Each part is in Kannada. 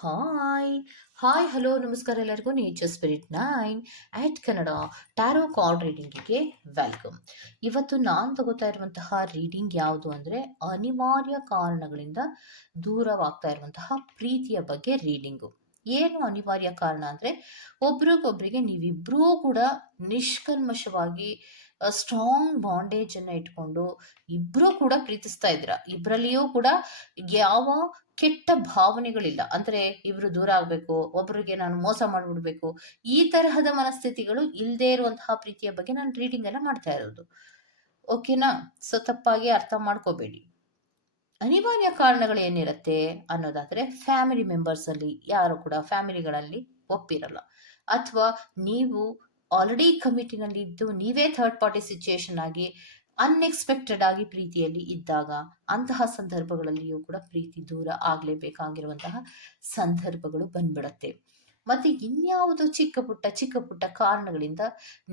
ಹಾಯ್ ಹಾಯ್ ಹಲೋ ನಮಸ್ಕಾರ ಎಲ್ಲರಿಗೂ nature spirit 9 Kannada tarot card ರೀಡಿಂಗಿಗೆ ವೆಲ್ಕಮ್. ಇವತ್ತು ನಾನು ತಗೋತಾ ಇರುವಂತಹ ರೀಡಿಂಗ್ ಯಾವುದು ಅಂದರೆ ಅನಿವಾರ್ಯ ಕಾರಣಗಳಿಂದ ದೂರವಾಗ್ತಾ ಇರುವಂತಹ ಪ್ರೀತಿಯ ಬಗ್ಗೆ ರೀಡಿಂಗು. ಏನು ಅನಿವಾರ್ಯ ಕಾರಣ ಅಂದರೆ ಒಬ್ರಿಗೊಬ್ರಿಗೆ ನೀವಿಬ್ಬರೂ ಕೂಡ ನಿಷ್ಕಲ್ಮಶವಾಗಿ ಸ್ಟ್ರಾಂಗ್ ಬಾಂಡೇಜನ್ನು ಇಟ್ಕೊಂಡು ಇಬ್ಬರೂ ಕೂಡ ಪ್ರೀತಿಸ್ತಾ ಇದ್ದೀರಾ. ಇಬ್ಬರಲ್ಲಿಯೂ ಕೂಡ ಯಾವ ಕೆಟ್ಟ ಭಾವನೆಗಳಿಲ್ಲ. ಅಂದ್ರೆ ಇಬ್ರು ದೂರ ಆಗ್ಬೇಕು, ಒಬ್ರಿಗೆ ನಾನು ಮೋಸ ಮಾಡ್ಬಿಡ್ಬೇಕು, ಈ ತರಹದ ಮನಸ್ಥಿತಿಗಳು ಇಲ್ಲದೆ ಇರುವಂತಹ ಪ್ರೀತಿಯ ಬಗ್ಗೆ ನಾನು ರೀಡಿಂಗ್ ಎಲ್ಲ ಮಾಡ್ತಾ ಇರೋದು. ಓಕೆನಾ? ಸೊ ತಪ್ಪಾಗಿ ಅರ್ಥ ಮಾಡ್ಕೋಬೇಡಿ. ಅನಿವಾರ್ಯ ಕಾರಣಗಳು ಏನಿರುತ್ತೆ ಅನ್ನೋದಾದ್ರೆ ಫ್ಯಾಮಿಲಿ ಮೆಂಬರ್ಸ್ ಅಲ್ಲಿ ಯಾರು ಕೂಡ ಫ್ಯಾಮಿಲಿಗಳಲ್ಲಿ ಒಪ್ಪಿರಲ್ಲ, ಅಥವಾ ನೀವು ಆಲ್ರೆಡಿ ಕಮಿಟಿನಲ್ಲಿ ಇದ್ದು ನೀವೇ ಥರ್ಡ್ ಪಾರ್ಟಿ ಸಿಚುಯೇಷನ್ ಆಗಿ ಅನ್ಎಕ್ಸ್ಪೆಕ್ಟೆಡ್ ಆಗಿ ಪ್ರೀತಿಯಲ್ಲಿ ಇದ್ದಾಗ ಅಂತಹ ಸಂದರ್ಭಗಳಲ್ಲಿಯೂ ಕೂಡ ಪ್ರೀತಿ ದೂರ ಆಗ್ಲೇಬೇಕಾಗಿರುವಂತಹ ಸಂದರ್ಭಗಳು ಬಂದ್ಬಿಡತ್ತೆ. ಮತ್ತೆ ಇನ್ಯಾವುದೋ ಚಿಕ್ಕ ಪುಟ್ಟ ಕಾರಣಗಳಿಂದ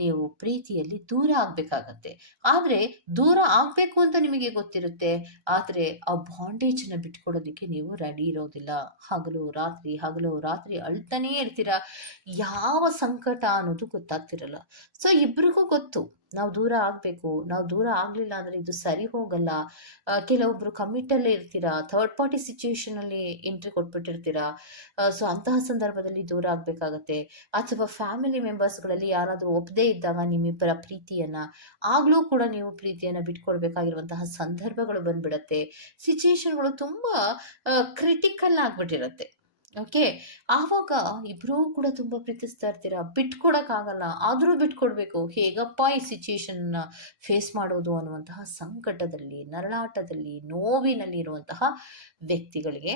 ನೀವು ಪ್ರೀತಿಯಲ್ಲಿ ದೂರ ಆಗ್ಬೇಕಾಗತ್ತೆ. ಆದ್ರೆ ದೂರ ಆಗ್ಬೇಕು ಅಂತ ನಿಮಗೆ ಗೊತ್ತಿರುತ್ತೆ, ಆದ್ರೆ ಆ ಬಾಂಡೇಜ್ ಬಿಟ್ಕೊಡೋದಕ್ಕೆ ನೀವು ರೆಡಿ ಇರೋದಿಲ್ಲ. ಹಗಲು ರಾತ್ರಿ ಅಳ್ತಾನೇ ಇರ್ತೀರಾ. ಯಾವ ಸಂಕಟ ಅನ್ನೋದು ಗೊತ್ತಾಗ್ತಿರಲ್ಲ. ಸೊ ಇಬ್ರಿಗೂ ಗೊತ್ತು ನಾವು ದೂರ ಆಗ್ಬೇಕು, ನಾವು ದೂರ ಆಗ್ಲಿಲ್ಲ ಅಂದ್ರೆ ಇದು ಸರಿ ಹೋಗಲ್ಲ. ಕೆಲವೊಬ್ರು ಕಮಿಟಲ್ಲೇ ಇರ್ತೀರಾ, ಥರ್ಡ್ ಪಾರ್ಟಿ ಸಿಚುಯೇಷನ್ ಅಲ್ಲಿ ಎಂಟ್ರಿ ಕೊಟ್ಬಿಟ್ಟಿರ್ತೀರಾ. ಸೊ ಅಂತಹ ಸಂದರ್ಭದಲ್ಲಿ ದೂರ ಆಗ್ಬೇಕಾಗತ್ತೆ. ಅಥವಾ ಫ್ಯಾಮಿಲಿ ಮೆಂಬರ್ಸ್ಗಳಲ್ಲಿ ಯಾರಾದರೂ ಒಪ್ಪದೇ ಇದ್ದಾಗ ನಿಮ್ಮಿಬ್ಬರ ಪ್ರೀತಿಯನ್ನ, ಆಗ್ಲೂ ಕೂಡ ನೀವು ಪ್ರೀತಿಯನ್ನ ಬಿಟ್ಕೊಡ್ಬೇಕಾಗಿರುವಂತಹ ಸಂದರ್ಭಗಳು ಬಂದ್ಬಿಡತ್ತೆ. ಸಿಚುಯೇಷನ್ಗಳು ತುಂಬಾ ಕ್ರಿಟಿಕಲ್ ಆಗ್ಬಿಟ್ಟಿರತ್ತೆ. ಓಕೆ, ಆವಾಗ ಇಬ್ರೂ ಕೂಡ ತುಂಬಾ ಪ್ರೀತಿಸ್ತಾ ಇರ್ತೀರಾ, ಆಗಲ್ಲ, ಆದ್ರೂ ಬಿಟ್ಕೊಡ್ಬೇಕು, ಹೇಗಪ್ಪ ಈ ಸಿಚುಯೇಷನ್ ಫೇಸ್ ಮಾಡೋದು ಅನ್ನುವಂತಹ ಸಂಕಟದಲ್ಲಿ, ನರಳಾಟದಲ್ಲಿ, ನೋವಿನಲ್ಲಿ ಇರುವಂತಹ ವ್ಯಕ್ತಿಗಳಿಗೆ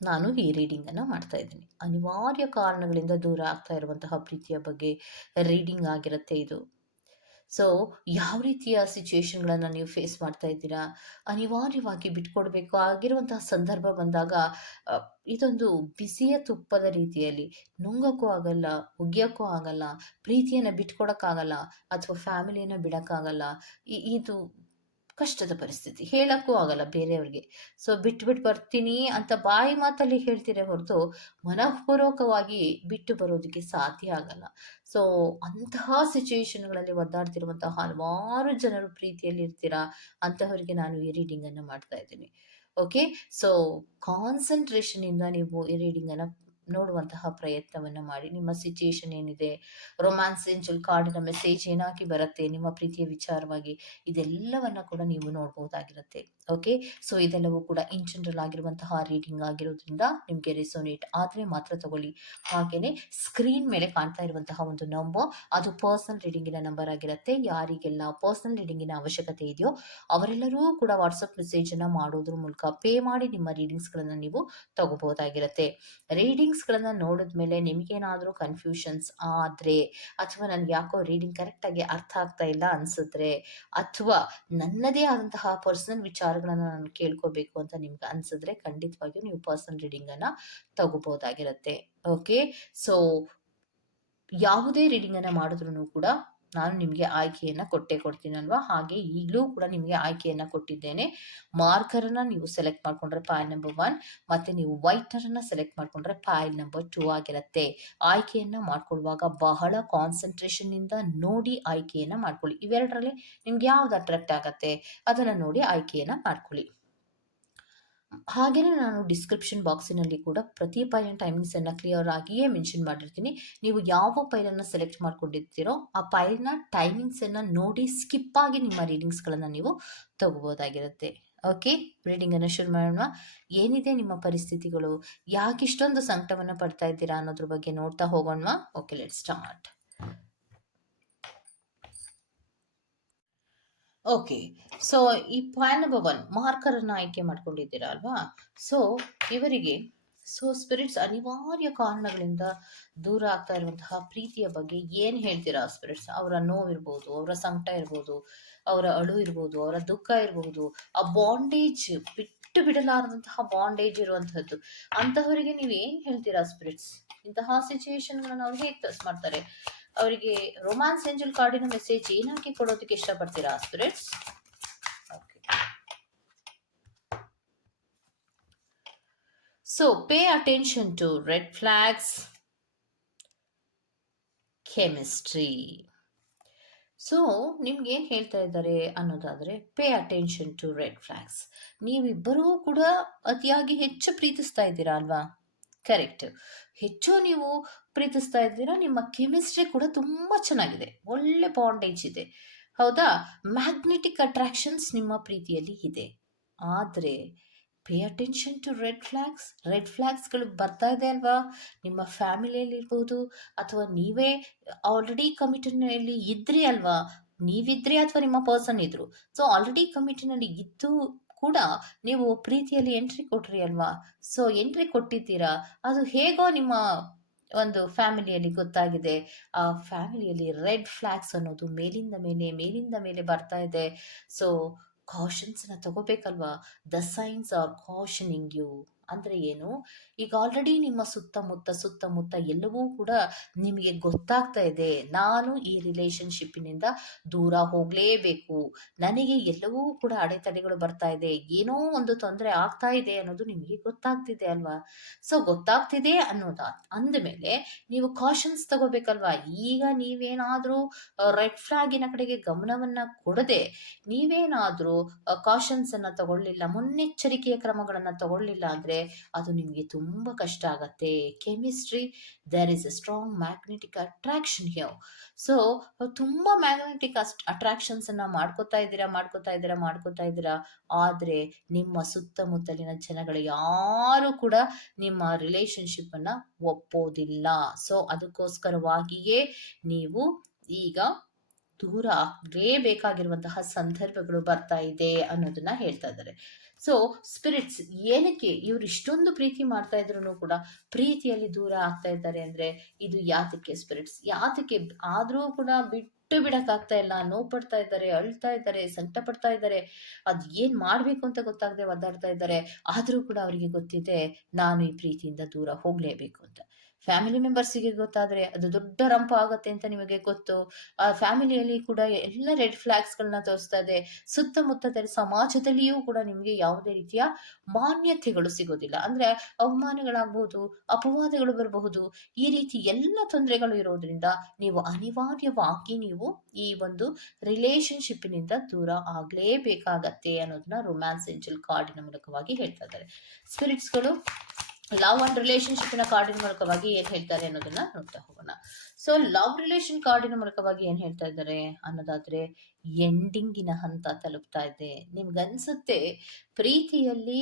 ನಾನು ಈ ರೀಡಿಂಗ್ ಅನ್ನ ಮಾಡ್ತಾ ಇದ್ದೀನಿ. ಅನಿವಾರ್ಯ ಕಾರಣಗಳಿಂದ ದೂರ ಆಗ್ತಾ ಇರುವಂತಹ ಪ್ರೀತಿಯ ಬಗ್ಗೆ ರೀಡಿಂಗ್ ಆಗಿರುತ್ತೆ ಇದು. ಸೊ ಯಾವ ರೀತಿಯ ಸಿಚುಯೇಷನ್ಗಳನ್ನ ನೀವು ಫೇಸ್ ಮಾಡ್ತಾ ಇದ್ದೀರಾ, ಅನಿವಾರ್ಯವಾಗಿ ಬಿಟ್ಕೊಡ್ಬೇಕು ಆಗಿರುವಂತಹ ಸಂದರ್ಭ ಬಂದಾಗ ಇದೊಂದು ಬಿಸಿಯ ತುಪ್ಪದ ರೀತಿಯಲ್ಲಿ ನುಂಗಕ್ಕೂ ಆಗಲ್ಲ, ಉಗಿಯಕ್ಕೂ ಆಗಲ್ಲ, ಪ್ರೀತಿಯನ್ನ ಬಿಟ್ಕೊಡಕ್ಕಾಗಲ್ಲ, ಅಥವಾ ಫ್ಯಾಮಿಲಿಯನ್ನ ಬಿಡಕ್ಕಾಗಲ್ಲ. ಇದು ಕಷ್ಟದ ಪರಿಸ್ಥಿತಿ, ಹೇಳಕ್ಕೂ ಆಗಲ್ಲ ಬೇರೆಯವ್ರಿಗೆ. ಸೊ ಬಿಟ್ಟು ಬರ್ತೀನಿ ಅಂತ ಬಾಯಿ ಮಾತಲ್ಲಿ ಹೇಳ್ತೀರೇ ಹೊರತು ಮನಃಪೂರ್ವಕವಾಗಿ ಬಿಟ್ಟು ಬರೋದಕ್ಕೆ ಸಾಧ್ಯ ಆಗಲ್ಲ. ಸೊ ಅಂತಹ ಸಿಚುಯೇಷನ್ಗಳಲ್ಲಿ ಒದ್ದಾಡ್ತಿರುವಂತಹ ಹಲವಾರು ಜನರು ಪ್ರೀತಿಯಲ್ಲಿ ಇರ್ತೀರಾ, ಅಂತಹವರಿಗೆ ನಾನು ಈ ರೀಡಿಂಗ್ ಅನ್ನು ಮಾಡ್ತಾ ಇದ್ದೀನಿ. ಓಕೆ, ಸೊ ಕಾನ್ಸಂಟ್ರೇಷನ್ ಇಂದ ನೀವು ಈ ರೀಡಿಂಗ್ ಅನ್ನ ನೋಡುವಂತಹ ಪ್ರಯತ್ನವನ್ನ ಮಾಡಿ. ನಿಮ್ಮ ಸಿಚುಯೇಷನ್ ಏನಿದೆ, ರೊಮ್ಯಾನ್ಸ್ ಏಂಜಲ್ ಕಾರ್ಡಿನ ಮೆಸೇಜ್ ಏನಾಗಿ ಬರುತ್ತೆ ನಿಮ್ಮ ಪ್ರೀತಿಯ ವಿಚಾರವಾಗಿ, ಇದೆಲ್ಲವನ್ನ ಕೂಡ ನೀವು ನೋಡಬಹುದಾಗಿರುತ್ತೆ. ಓಕೆ, ಸೊ ಇದೆಲ್ಲವೂ ಕೂಡ ಇನ್ ಜನರಲ್ ಆಗಿರುವಂತಹ ರೀಡಿಂಗ್ ಆಗಿರೋದ್ರಿಂದ ನಿಮಗೆ ರೆಸೋನೇಟ್ ಆದ್ರೆ ಮಾತ್ರ ತಗೊಳ್ಳಿ. ಹಾಗೇನೆ ಸ್ಕ್ರೀನ್ ಮೇಲೆ ಕಾಣ್ತಾ ಇರುವಂತಹ ಒಂದು ನಂಬರ್, ಅದು ಪರ್ಸನಲ್ ರೀಡಿಂಗಿನ ನಂಬರ್ ಆಗಿರುತ್ತೆ. ಯಾರಿಗೆಲ್ಲ ಪರ್ಸನಲ್ ರೀಡಿಂಗಿನ ಅವಶ್ಯಕತೆ ಇದೆಯೋ ಅವರೆಲ್ಲರೂ ಕೂಡ ವಾಟ್ಸಪ್ ಮೆಸೇಜ್ ಅನ್ನ ಮಾಡೋದ್ರ ಮೂಲಕ ಪೇ ಮಾಡಿ ನಿಮ್ಮ ರೀಡಿಂಗ್ಸ್ ಗಳನ್ನ ನೀವು ತಗೋಬಹುದಾಗಿರುತ್ತೆ. ರೀಡಿಂಗ್ಸ್ ಗಳನ್ನ ನೋಡಿದ್ಮೇಲೆ ನಿಮಗೇನಾದ್ರೂ ಕನ್ಫ್ಯೂಷನ್ಸ್ ಆದ್ರೆ, ಅಥವಾ ನನ್ಗೆ ಯಾಕೋ ರೀಡಿಂಗ್ ಕರೆಕ್ಟ್ ಆಗಿ ಅರ್ಥ ಆಗ್ತಾ ಇಲ್ಲ ಅನ್ಸಿದ್ರೆ, ಅಥವಾ ನನ್ನದೇ ಆದಂತಹ ಪರ್ಸನಲ್ ವಿಚಾರಗಳನ್ನ ನಾನು ಕೇಳ್ಕೋಬೇಕು ಅಂತ ನಿಮ್ಗೆ ಅನ್ಸಿದ್ರೆ, ಖಂಡಿತವಾಗಿಯೂ ನೀವು ಪರ್ಸನಲ್ ರೀಡಿಂಗ್ ಅನ್ನ ತಗೋಬಹುದಾಗಿರುತ್ತೆ. ಓಕೆ, ಸೊ ಯಾವುದೇ ರೀಡಿಂಗ್ ಅನ್ನ ಮಾಡಿದ್ರು ಕೂಡ ನಾನು ನಿಮಗೆ ಆಯ್ಕೆಯನ್ನ ಕೊಟ್ಟೇ ಕೊಡ್ತೀನಲ್ವಾ, ಹಾಗೆ ಈಗಲೂ ಕೂಡ ನಿಮಗೆ ಆಯ್ಕೆಯನ್ನ ಕೊಟ್ಟಿದ್ದೇನೆ. ಮಾರ್ಕರನ್ನ ನೀವು ಸೆಲೆಕ್ಟ್ ಮಾಡ್ಕೊಂಡ್ರೆ ಪಾಯಲ್ ನಂಬರ್ 1, ಮತ್ತೆ ನೀವು ವೈಟರನ್ನ ಸೆಲೆಕ್ಟ್ ಮಾಡ್ಕೊಂಡ್ರೆ ಪಾಯಲ್ ನಂಬರ್ 2 ಆಗಿರುತ್ತೆ. ಆಯ್ಕೆಯನ್ನ ಮಾಡ್ಕೊಳ್ಳುವಾಗ ಬಹಳ ಕಾನ್ಸಂಟ್ರೇಷನ್ ಇಂದ ನೋಡಿ ಆಯ್ಕೆಯನ್ನ ಮಾಡ್ಕೊಳ್ಳಿ. ಇವೆರಡರಲ್ಲಿ ನಿಮ್ಗೆ ಯಾವ್ದು ಅಟ್ರಾಕ್ಟ್ ಆಗತ್ತೆ ಅದನ್ನ ನೋಡಿ ಆಯ್ಕೆಯನ್ನ ಮಾಡ್ಕೊಳ್ಳಿ. ಹಾಗೇನೆ ನಾನು ಡಿಸ್ಕ್ರಿಪ್ಷನ್ ಬಾಕ್ಸಿನಲ್ಲಿ ಕೂಡ ಪ್ರತಿ ಪೈಲಿನ ಟೈಮಿಂಗ್ಸ್ ಅನ್ನ ಕ್ಲಿಯರ್ ಆಗಿಯೇ ಮೆನ್ಷನ್ ಮಾಡಿರ್ತೀನಿ. ನೀವು ಯಾವ ಪೈಲನ್ನು ಸೆಲೆಕ್ಟ್ ಮಾಡ್ಕೊಂಡಿರ್ತೀರೋ ಆ ಪೈಲ್ನ ಟೈಮಿಂಗ್ಸ್ ಅನ್ನ ನೋಡಿ ಸ್ಕಿಪ್ ಆಗಿ ನಿಮ್ಮ ರೀಡಿಂಗ್ಸ್ ಗಳನ್ನ ನೀವು ತಗೋಬಹುದಾಗಿರುತ್ತೆ. ಓಕೆ, ರೀಡಿಂಗ್ ಅನ್ನು ಶುರು ಮಾಡೋಣ. ಏನಿದೆ ನಿಮ್ಮ ಪರಿಸ್ಥಿತಿಗಳು, ಯಾಕೆ ಇಷ್ಟೊಂದು ಸಂಕಟವನ್ನ ಪಡ್ತಾ ಇದ್ದೀರಾ ಅನ್ನೋದ್ರ ಬಗ್ಗೆ ನೋಡ್ತಾ ಹೋಗೋಣ. Okay, let start. Okay, so ಈ ಪಾಯಿಂಟ್ ನಂಬರ್ 1 ಮಾರ್ಕರ್ ಅನ್ನ ಆಯ್ಕೆ ಮಾಡ್ಕೊಂಡಿದ್ದೀರಾ ಅಲ್ವಾ. ಸೊ ಇವರಿಗೆ ಸ್ಪಿರಿಟ್ಸ್ ಅನಿವಾರ್ಯ ಕಾರಣಗಳಿಂದ ದೂರ ಆಗ್ತಾ ಇರುವಂತಹ ಪ್ರೀತಿಯ ಬಗ್ಗೆ ಏನ್ ಹೇಳ್ತೀರಾ ಸ್ಪಿರಿಟ್ಸ್? ಅವರ ನೋವಿರ್ಬೋದು, ಅವರ ಸಂಕಟ ಇರ್ಬೋದು, ಅವರ ಅಳು ಇರ್ಬೋದು, ಅವರ ದುಃಖ ಇರಬಹುದು, ಆ ಬಾಂಡೇಜ್ ಬಿಟ್ಟು ಬಿಡಲಾರದಂತಹ ಬಾಂಡೇಜ್ ಇರುವಂತಹದ್ದು, ಅಂತಹವರಿಗೆ ನೀವು ಏನ್ ಹೇಳ್ತೀರಾ ಸ್ಪಿರಿಟ್ಸ್? ಇಂತಹ ಸಿಚುಯೇಷನ್ ಅವ್ರು ಹೇಗೆ ಫೇಸ್ ಮಾಡ್ತಾರೆ? ಅವರಿಗೆ ರೊಮ್ಯಾನ್ಸ್ ಏಂಜಲ್ ಕಾರ್ಡಿನ ಮೆಸೇಜ್ ಏನಾಗಿ ಕೊಡೋದಕ್ಕೆ ಇಷ್ಟಪಡ್ತೀರಾ spirits? So pay attention to red flags, chemistry. So ನಿಮ್ಗೆ ಏನು ಹೇಳ್ತಾ ಇದ್ದಾರೆ ಅನ್ನೋದಾದರೆ, pay attention to red flags. ನೀವಿಬ್ಬರೂ ಕೂಡ ಅತಿಯಾಗಿ ಹೆಚ್ಚು ಪ್ರೀತಿಸ್ತಾ ಇದ್ದೀರಾ ಅಲ್ವಾ? ಕರೆಕ್ಟ್. ಹೆಚ್ಚು ನೀವು ಪ್ರೀತಿಸ್ತಾ ಇದ್ದೀರಾ, ನಿಮ್ಮ ಕೆಮಿಸ್ಟ್ರಿ ಕೂಡ ತುಂಬ ಚೆನ್ನಾಗಿದೆ, ಒಳ್ಳೆ ಬಾಂಡೇಜ್ ಇದೆ, ಹೌದಾ? ಮ್ಯಾಗ್ನೆಟಿಕ್ ಅಟ್ರಾಕ್ಷನ್ಸ್ ನಿಮ್ಮ ಪ್ರೀತಿಯಲ್ಲಿ ಇದೆ. ಆದರೆ pay attention to red flags. Red ಫ್ಲಾಗ್ಸ್ಗಳು ಬರ್ತಾ ಇದೆ ಅಲ್ವಾ? ನಿಮ್ಮ ಫ್ಯಾಮಿಲಿಯಲ್ಲಿ ಇರ್ಬೋದು, ಅಥವಾ ನೀವೇ ಆಲ್ರೆಡಿ ಕಮಿಟಿನಲ್ಲಿ ಇದ್ರಿ ಅಲ್ವಾ? ನೀವಿದ್ರಿ ಅಥವಾ ನಿಮ್ಮ ಪರ್ಸನ್ ಇದ್ರು. ಸೊ ಆಲ್ರೆಡಿ ಕಮಿಟಿನಲ್ಲಿ ಇದ್ದು ಕೂಡ ನೀವು ಪ್ರೀತಿಯಲ್ಲಿ ಎಂಟ್ರಿ ಕೊಟ್ರಿ ಅಲ್ವಾ? ಸೊ ಎಂಟ್ರಿ ಕೊಟ್ಟಿದ್ದೀರಾ, ಅದು ಹೇಗೋ ನಿಮ್ಮ ಒಂದು ಫ್ಯಾಮಿಲಿಯಲ್ಲಿ ಗೊತ್ತಾಗಿದೆ. ಆ ಫ್ಯಾಮಿಲಿಯಲ್ಲಿ ರೆಡ್ ಫ್ಲಾಗ್ಸ್ ಅನ್ನೋದು ಮೇಲಿಂದ ಮೇಲೆ ಮೇಲಿಂದ ಮೇಲೆ ಬರ್ತಾ ಇದೆ. ಸೊ ಕಾಷನ್ಸ್ನ ತಗೋಬೇಕಲ್ವಾ? The signs are cautioning you ಅಂದರೆ ಏನು? ಈಗ ಆಲ್ರೆಡಿ ನಿಮ್ಮ ಸುತ್ತಮುತ್ತ ಎಲ್ಲವೂ ಕೂಡ ನಿಮಗೆ ಗೊತ್ತಾಗ್ತಾ ಇದೆ, ನಾನು ಈ ರಿಲೇಶನ್ಶಿಪ್ಪಿನಿಂದ ದೂರ ಹೋಗಲೇಬೇಕು, ನನಗೆ ಎಲ್ಲವೂ ಕೂಡ ಅಡೆತಡೆಗಳು ಬರ್ತಾ ಇದೆ, ಏನೋ ಒಂದು ತೊಂದರೆ ಆಗ್ತಾ ಇದೆ ಅನ್ನೋದು ನಿಮಗೆ ಗೊತ್ತಾಗ್ತಿದೆ ಅಲ್ವಾ? ಸೊ ಗೊತ್ತಾಗ್ತಿದೆ ಅನ್ನೋದ ಅಂದಮೇಲೆ ನೀವು ಕಾಷನ್ಸ್ ತಗೋಬೇಕಲ್ವಾ? ಈಗ ನೀವೇನಾದರೂ ರೆಡ್ ಫ್ಲಾಗಿನ ಕಡೆಗೆ ಗಮನವನ್ನ ಕೊಡದೆ, ನೀವೇನಾದರೂ ಕಾಷನ್ಸ್ ಅನ್ನ ತಗೊಳ್ಳಿಲ್ಲ, ಮುನ್ನೆಚ್ಚರಿಕೆಯ ಕ್ರಮಗಳನ್ನು ತಗೊಳ್ಳಿಲ್ಲ ಅಂದರೆ ಅದು ನಿಮಗೆ ತುಂಬ ಕಷ್ಟ ಆಗತ್ತೆ. Chemistry, there is a strong magnetic attraction here. So ತುಂಬ ಮ್ಯಾಗ್ನೆಟಿಕ್ ಅಟ್ರಾಕ್ಷನ್ಸ್ ಅನ್ನ ಮಾಡ್ಕೋತಾ ಇದ್ದೀರಾ. ಆದರೆ ನಿಮ್ಮ ಸುತ್ತಮುತ್ತಲಿನ ಜನಗಳು ಯಾರು ಕೂಡ ನಿಮ್ಮ ರಿಲೇಶನ್ಶಿಪ್ ಅನ್ನ ಒಪ್ಪೋದಿಲ್ಲ. ಸೊ ಅದಕ್ಕೋಸ್ಕರವಾಗಿಯೇ ನೀವು ಈಗ ದೂರ ಆಗಲೇಬೇಕಾಗಿರುವಂತಹ ಸಂದರ್ಭಗಳು ಬರ್ತಾ ಇದೆ ಅನ್ನೋದನ್ನ ಹೇಳ್ತಾ ಇದ್ದಾರೆ. ಸೊ ಸ್ಪಿರಿಟ್ಸ್ ಏನಕ್ಕೆ ಇವ್ರು ಇಷ್ಟೊಂದು ಪ್ರೀತಿ ಮಾಡ್ತಾ ಇದ್ರು ಕೂಡ ಪ್ರೀತಿಯಲ್ಲಿ ದೂರ ಆಗ್ತಾ ಇದ್ದಾರೆ ಅಂದ್ರೆ, ಇದು ಯಾತಕ್ಕೆ ಸ್ಪಿರಿಟ್ಸ್? ಯಾತಕ್ಕೆ ಆದ್ರೂ ಕೂಡ ಬಿಟ್ಟು ಬಿಡಕ್ಕಾಗ್ತಾ ಇಲ್ಲ, ನೋವು ಪಡ್ತಾ ಇದ್ದಾರೆ, ಅಳ್ತಾ ಇದ್ದಾರೆ, ಸಂಕಟ ಪಡ್ತಾ ಇದ್ದಾರೆ, ಅದ್ ಏನ್ ಮಾಡ್ಬೇಕು ಅಂತ ಗೊತ್ತಾಗದೆ ಒದ್ದಾಡ್ತಾ ಇದ್ದಾರೆ. ಆದ್ರೂ ಕೂಡ ಅವರಿಗೆ ಗೊತ್ತಿದೆ, ನಾನು ಈ ಪ್ರೀತಿಯಿಂದ ದೂರ ಹೋಗ್ಲೇಬೇಕು ಅಂತ. ಫ್ಯಾಮಿಲಿ ಮೆಂಬರ್ಸಿಗೆ ಗೊತ್ತಾದ್ರೆ ಅದು ದೊಡ್ಡ ರಂಪ ಆಗತ್ತೆ ಅಂತ ನಿಮಗೆ ಗೊತ್ತು. ಆ ಫ್ಯಾಮಿಲಿಯಲ್ಲಿ ಕೂಡ ಎಲ್ಲ ರೆಡ್ ಫ್ಲಾಗ್ಸ್ಗಳನ್ನ ತೋರಿಸ್ತಾ ಇದೆ. ಸುತ್ತಮುತ್ತದ ಸಮಾಜದಲ್ಲಿಯೂ ಕೂಡ ನಿಮಗೆ ಯಾವುದೇ ರೀತಿಯ ಮಾನ್ಯತೆಗಳು ಸಿಗೋದಿಲ್ಲ. ಅಂದ್ರೆ ಅವಮಾನಗಳಾಗಬಹುದು, ಅಪವಾದಗಳು ಬರಬಹುದು, ಈ ರೀತಿ ಎಲ್ಲ ತೊಂದರೆಗಳು ಇರೋದ್ರಿಂದ ನೀವು ಅನಿವಾರ್ಯವಾಗಿ ನೀವು ಈ ಒಂದು ರಿಲೇಶನ್ಶಿಪ್ನಿಂದ ದೂರ ಆಗ್ಲೇಬೇಕಾಗತ್ತೆ ಅನ್ನೋದನ್ನ ರೊಮ್ಯಾನ್ಸ್ ಏಂಜಲ್ ಕಾರ್ಡಿನ ಮೂಲಕವಾಗಿ ಹೇಳ್ತಾ ಇದ್ದಾರೆ. ಸ್ಪಿರಿಟ್ಸ್ಗಳು ಲವ್ ಅಂಡ್ ರಿಲೇಶನ್ಶಿಪ್ನ ಕಾರ್ಡಿನ ಮೂಲಕವಾಗಿ ಏನ್ ಹೇಳ್ತಾರೆ ಅನ್ನೋದನ್ನ ನೋಡ್ತಾ ಹೋಗೋಣ. ಸೊ ಲವ್ ರಿಲೇಶನ್ ಕಾರ್ಡಿನ ಮೂಲಕವಾಗಿ ಏನ್ ಹೇಳ್ತಾ ಇದ್ದಾರೆ ಅನ್ನೋದಾದ್ರೆ, ಎಂಡಿಂಗಿನ ಹಂತ ತಲುಪ್ತಾ ಇದೆ. ನಿಮ್ಗನ್ಸುತ್ತೆ ಪ್ರೀತಿಯಲ್ಲಿ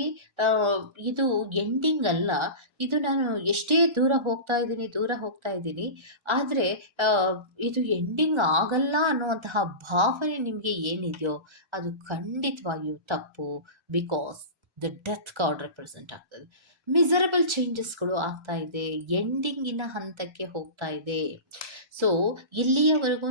ಇದು ಎಂಡಿಂಗ್ ಅಲ್ಲ, ಇದು ನಾನು ಎಷ್ಟೇ ದೂರ ಹೋಗ್ತಾ ಇದ್ದೀನಿ, ಆದ್ರೆ ಇದು ಎಂಡಿಂಗ್ ಆಗಲ್ಲ ಅನ್ನುವಂತಹ ಭಾವನೆ ನಿಮ್ಗೆ ಏನಿದೆಯೋ ಅದು ಖಂಡಿತವಾಗಿಯೂ ತಪ್ಪು. Because the death card represent ಆಗ್ತದೆ. ಮಿಸರಬಲ್ ಚೇಂಜಸ್ಗಳು ಆಗ್ತಾ ಇದೆ, ಎಂಡಿಂಗಿನ ಹಂತಕ್ಕೆ ಹೋಗ್ತಾ ಇದೆ. ಸೊ ಇಲ್ಲಿಯವರೆಗೂ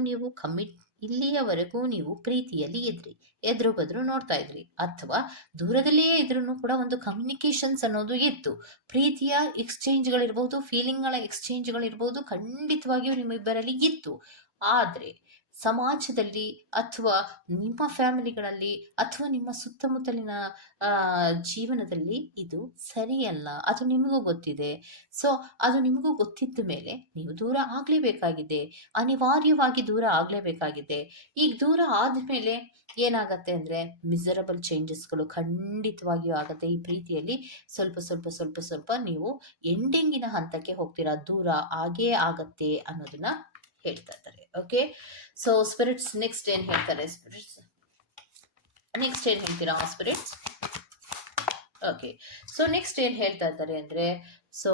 ನೀವು ಪ್ರೀತಿಯಲ್ಲಿ ಇದ್ರಿ, ಎದುರು ಬದ್ರು ನೋಡ್ತಾ ಇದ್ರಿ, ಅಥವಾ ದೂರದಲ್ಲಿಯೇ ಇದ್ರೂ ಕೂಡ ಒಂದು ಕಮ್ಯುನಿಕೇಶನ್ಸ್ ಅನ್ನೋದು ಇತ್ತು. ಪ್ರೀತಿಯ ಎಕ್ಸ್ಚೇಂಜ್ಗಳಿರ್ಬೋದು, ಫೀಲಿಂಗ್ಗಳ ಎಕ್ಸ್ಚೇಂಜ್ಗಳಿರ್ಬೋದು, ಖಂಡಿತವಾಗಿಯೂ ನಿಮ್ಮಿಬ್ಬರಲ್ಲಿ ಇತ್ತು. ಆದ್ರೆ ಸಮಾಜದಲ್ಲಿ ಅಥವಾ ನಿಮ್ಮ ಫ್ಯಾಮಿಲಿಗಳಲ್ಲಿ ಅಥವಾ ನಿಮ್ಮ ಸುತ್ತಮುತ್ತಲಿನ ಜೀವನದಲ್ಲಿ ಇದು ಸರಿಯಲ್ಲ, ಅದು ನಿಮಗೂ ಗೊತ್ತಿದೆ. ಸೊ ಅದು ನಿಮಗೂ ಗೊತ್ತಿದ್ದ ಮೇಲೆ ನೀವು ದೂರ ಆಗಲೇಬೇಕಾಗಿದೆ, ಅನಿವಾರ್ಯವಾಗಿ ದೂರ ಆಗಲೇಬೇಕಾಗಿದೆ. ಈಗ ದೂರ ಆದಮೇಲೆ ಏನಾಗತ್ತೆ ಅಂದರೆ, ಮಿಸರಬಲ್ ಚೇಂಜಸ್ಗಳು ಖಂಡಿತವಾಗಿಯೂ ಆಗತ್ತೆ. ಈ ಪ್ರೀತಿಯಲ್ಲಿ ಸ್ವಲ್ಪ ನೀವು ಎಂಡಿಂಗಿನ ಹಂತಕ್ಕೆ ಹೋಗ್ತೀರಾ, ದೂರ ಆಗೇ ಆಗತ್ತೆ ಅನ್ನೋದನ್ನ ಹೇಳ್ತಾ ಇದ್ದಾರೆ. ಓಕೆ, ಸೊ ಸ್ಪಿರಿಟ್ಸ್ ನೆಕ್ಸ್ಟ್ ಏನ್ ಹೇಳ್ತಾರೆ? ನೆಕ್ಸ್ಟ್ ಏನ್ ಹೇಳ್ತೀರಾ ಸ್ಪಿರಿಟ್ಸ್? ಓಕೆ, ಸೊ ನೆಕ್ಸ್ಟ್ ಏನ್ ಹೇಳ್ತಾ ಇದ್ದಾರೆ ಅಂದ್ರೆ, ಸೊ